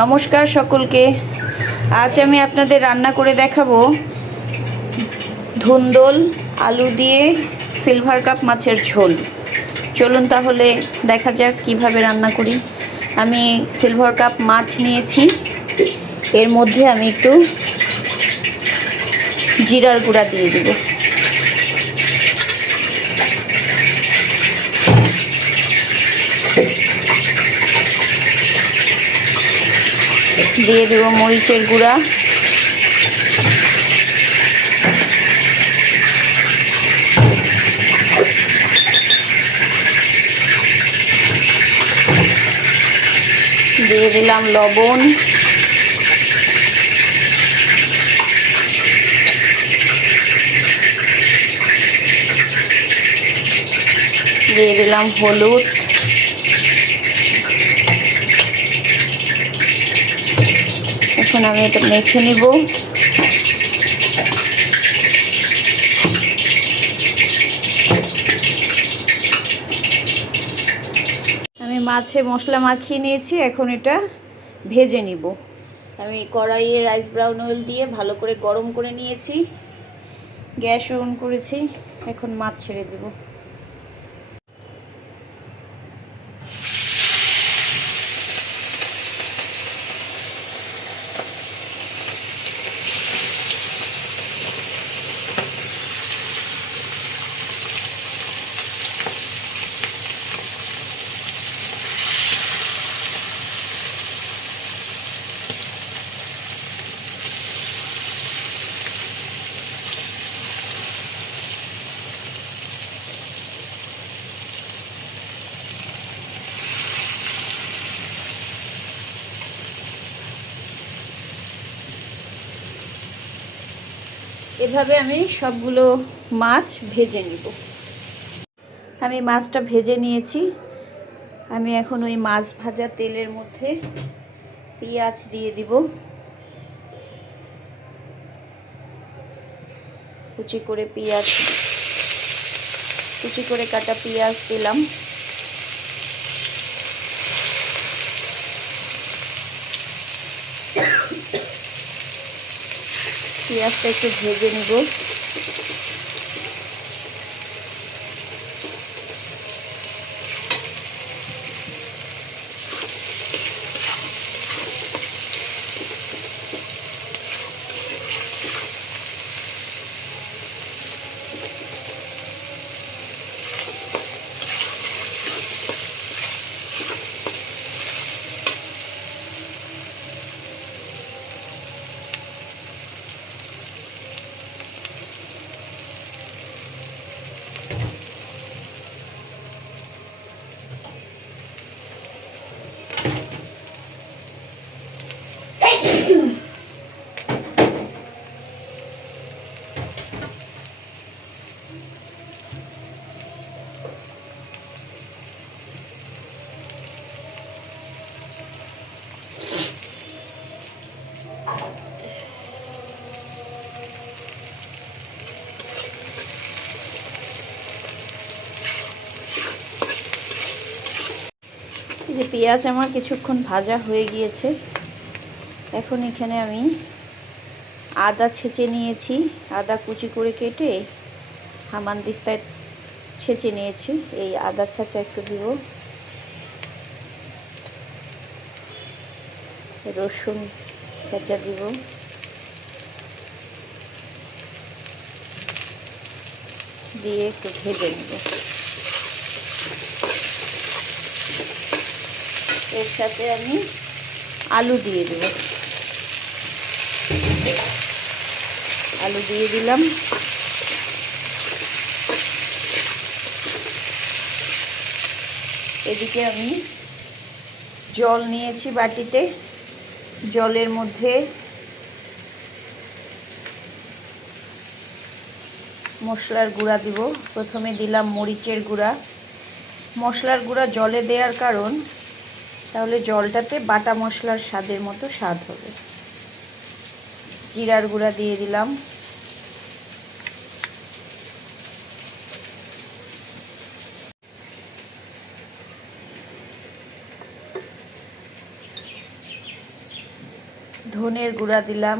নমস্কার সকলকে। আজ আমি আপনাদের রান্না করে দেখাবো ধুন্দল আলু দিয়ে সিলভার কাপ মাছের ঝোল। চলুন তাহলে দেখা যাক কিভাবে রান্না করি। আমি সিলভার কাপ মাছ নিয়েছি, এর মধ্যে আমি একটু জিরার গুঁড়া দিয়ে দেব। দিয়ে দেব মরিচের গুঁড়া, দিয়ে দিলাম লবণ, দিয়ে দিলাম হলুদ, এখন আমি এটা মেখে নিব। আমি মাছে মশলা মাখিয়ে নিয়েছি, এখন এটা ভেজে নিব। আমি কড়াইয়ে রাইস ব্রাউন অয়েল দিয়ে ভালো করে গরম করে নিয়েছি, গ্যাস অন করেছি, এখন মাছ ছেড়ে দেব। এভাবে আমি সবগুলো মাছ ভেজে নিব। আমি মাছটা ভেজে নিয়েছি। আমি এখন ওই মাছ ভাজা তেলের মধ্যে পেঁয়াজ দিয়ে দিব, কুচি করে কাটা পেঁয়াজ দিলাম। পেঁয়াজটা একটু ভেজে নিব। যে পেঁয়াজ আমার কিছুক্ষণ ভাজা হয়ে গিয়েছে, এখন এখানে আমি আদা ছেঁচে নিয়েছি। আদা কুচি করে কেটে হামানদিস্তায় ছেঁচে নিয়েছি। এই আদা ছেঁচা একটু দিব, রসুন ছেঁচা দিব, দিয়ে একটু ভেজে নেব। এর সাথে আমি আলু দিয়ে দেব। আলু দিয়ে দিলাম। এদিকে আমি জল নিয়েছি বাটিতে, জলের মধ্যে মশলার গুঁড়া দিব। প্রথমে দিলাম মরিচের গুঁড়া। মশলার গুঁড়া জলে দেওয়ার কারণ, তাহলে জলটাতে বাটা মশলার স্বাদের মতো স্বাদ হবে। জিরার গুঁড়া দিয়ে দিলাম, ধনের গুঁড়া দিলাম,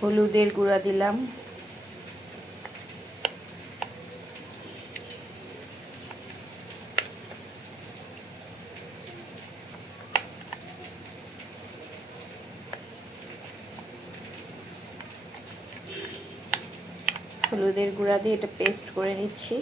হলুদের গুঁড়া দিলাম, হলুদের গুঁড়া দিয়ে এটা পেস্ট করে নিচ্ছি।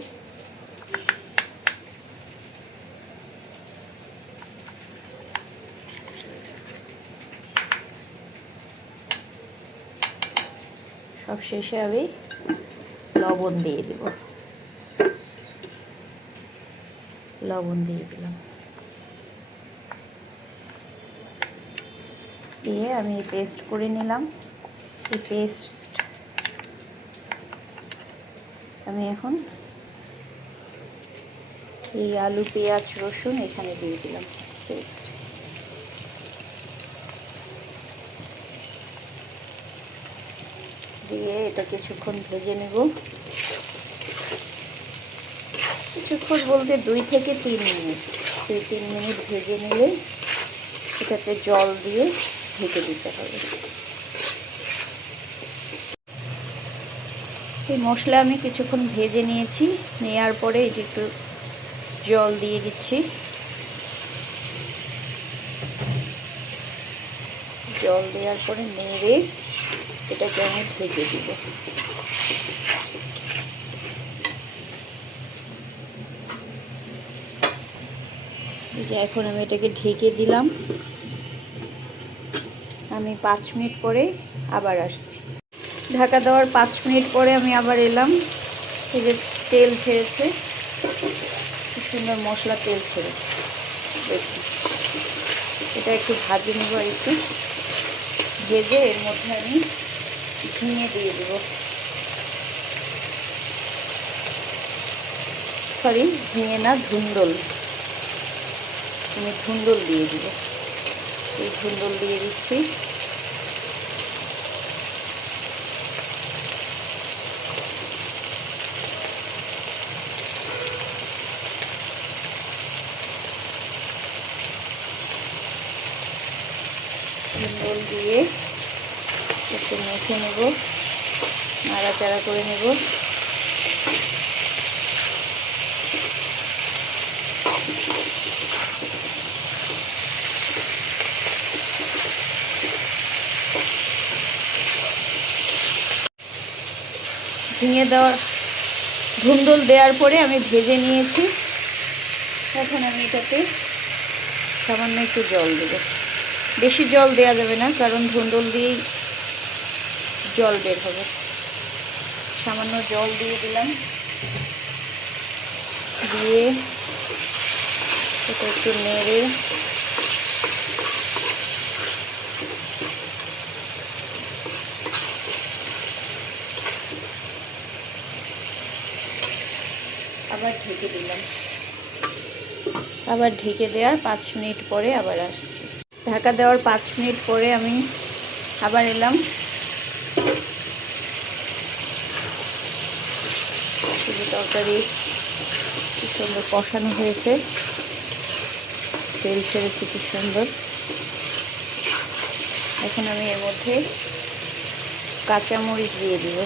সব শেষে আমি লবণ দিয়ে দেব, লবণ দিয়ে দিলাম, দিয়ে আমি পেস্ট করে নিলাম। এই পেস্ট আমি এখন এই আলু পেঁয়াজ রসুন এখানে দিয়ে দিলাম পেস্ট। দিয়ে এটা কিছুক্ষণ ভেজে নেব। কিছুক্ষণ বলতে 2 থেকে 3 মিনিট, 2-3 মিনিট ভেজে নিলে এটাতে জল দিয়ে ঢেকে দিতে হবে। এই মশলা আমি কিছুক্ষণ ভেজে নিয়েছি, নেওয়ার পরে এই যে একটু জল দিয়ে দিচ্ছি। জল দেওয়ার পরে নেড়ে এটাকে আমি ঢেকে দিব। যে এখন আমি এটাকে ঢেকে দিলাম। আমি 5 মিনিট পরে আবার আসছি। ঢাকা দেওয়ার 5 মিনিট পরে আমি আবার এলাম। এই যে তেল ছেড়েছে, খুব সুন্দর মশলা তেল ছেড়েছে। দেখুন, এটা একটু ভাজে নেব, একটু ভেজে এর মধ্যে আমি ঝিঙে দিয়ে দেব। সরি, ঝিঙে না, ধুন্দল। আমি ধুন্দল দিয়ে দিব। এই ধুন্দল দিয়ে দিচ্ছি। ধুন্দল দিয়ে একটু মেখে নেব, নাড়াচাড়া করে নেব। ঝিঙে দেওয়ার ধুন্দল দেওয়ার পরে আমি ভেজে নিয়েছি। এখন আমি এটাতে সামান্য একটু জল দেব। বেশি জল দেওয়া যাবে না, কারণ ধুন্দল দিয়েই জল বের হবে। সামান্য জল দিয়ে দিলাম, দিয়ে এটা একটু নেড়ে আবার ঢেকে দিলাম। আবার ঢেকে দেওয়ার 5 মিনিট পরে আবার আসছি। ঢাকা দেওয়ার 5 মিনিট পরে আমি আবার এলাম। তরকারি কি সুন্দর কষানো হয়েছে, তেল ছেড়েছে কি সুন্দর। এখন আমি এর মধ্যে কাঁচামরিচ দিয়ে দিব।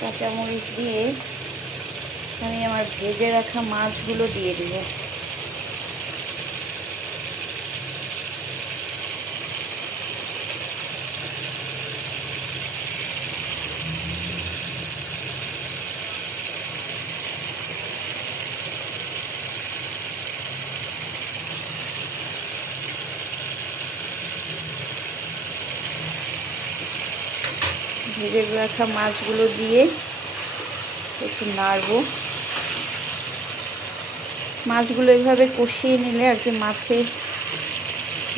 কাঁচামরিচ দিয়ে আমি আমার ভেজে রাখা মাছগুলো দিয়ে দিব। ভেজে রাখা মাছগুলো দিয়ে একটু নাড়ব। মাছগুলো এভাবে কষিয়ে নিলে আর কি মাছের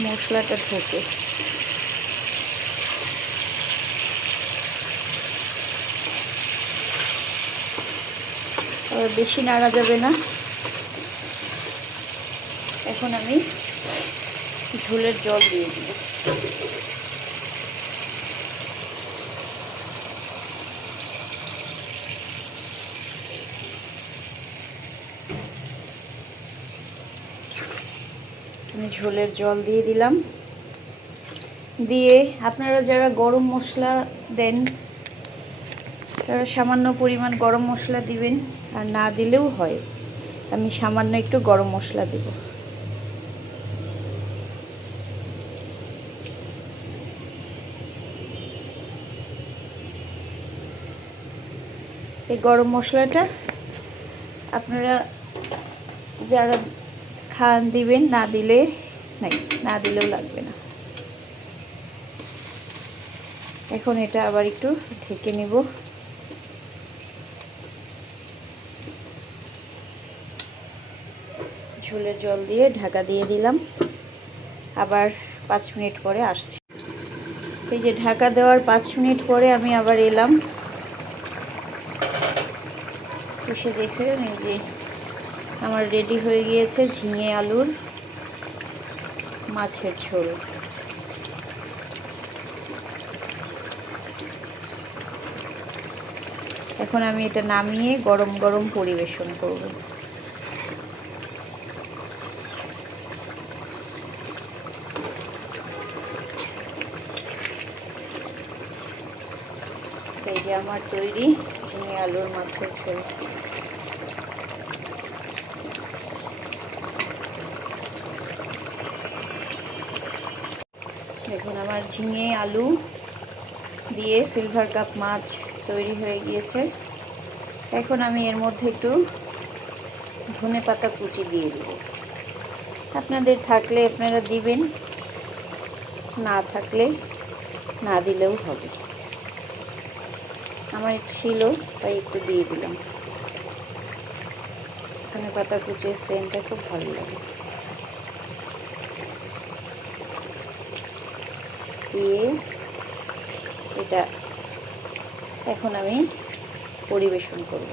মশলাটা ঢোকে। আবার বেশি নাড়া যাবে না। এখন আমি ঝোলের জল দিয়ে দিব। আমি ঝোলের জল দিয়ে দিলাম। দিয়ে আপনারা যারা গরম মশলা দেন তারা সামান্য পরিমাণ গরম মশলা দিবেন, আর না দিলেও হয়। আমি সামান্য একটু গরম মশলা দেব। এই গরম মশলাটা আপনারা যারা খান দিবেন, না দিলে নাই, না দিলেও লাগবে না। এখন এটা আবার একটু ঢেকে নিব। ঝোলের জল দিয়ে ঢাকা দিয়ে দিলাম। আবার 5 মিনিট পরে আসছি। এই যে ঢাকা দেওয়ার 5 মিনিট পরে আমি আবার এলাম, এসে দেখে এই যে আমার রেডি হয়ে গিয়েছে ঝিঙে আলুর মাছের ঝোল। এখন আমি এটা নামিয়ে গরম গরম পরিবেশন করব। এই যে আমার তৈরি ঝিঙে আলুর মাছের ঝোল। দেখুন আমার ঝিঙে আলু দিয়ে সিলভার কাপ মাছ তৈরি হয়ে গিয়েছে। এখন আমি এর মধ্যে একটু ধনেপাতা কুচি দিয়ে দেব। আপনাদের থাকলে আপনারা দিবেন, না থাকলে না দিলেও হবে। আমার ছিল তাই একটু দিয়ে দিলাম। ধনেপাতা কুচির সেন্টটা খুব ভালো লাগে। দিয়ে এটা এখন আমি পরিবেশন করব।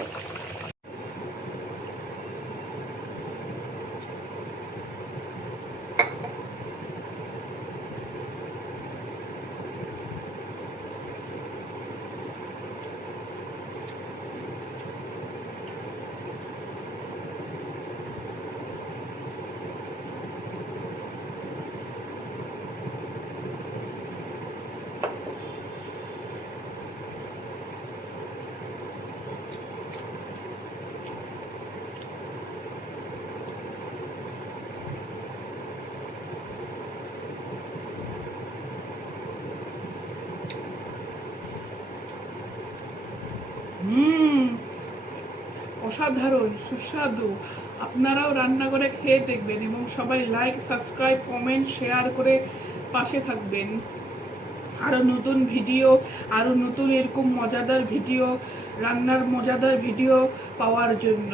অসাধারণ সুস্বাদু। আপনারাও রান্না করে খেয়ে দেখবেন এবং সবাই লাইক, সাবস্ক্রাইব, কমেন্ট, শেয়ার করে পাশে থাকবেন। আরও নতুন ভিডিও, আরও নতুন এরকম মজাদার ভিডিও, রান্নার মজাদার ভিডিও পাওয়ার জন্য।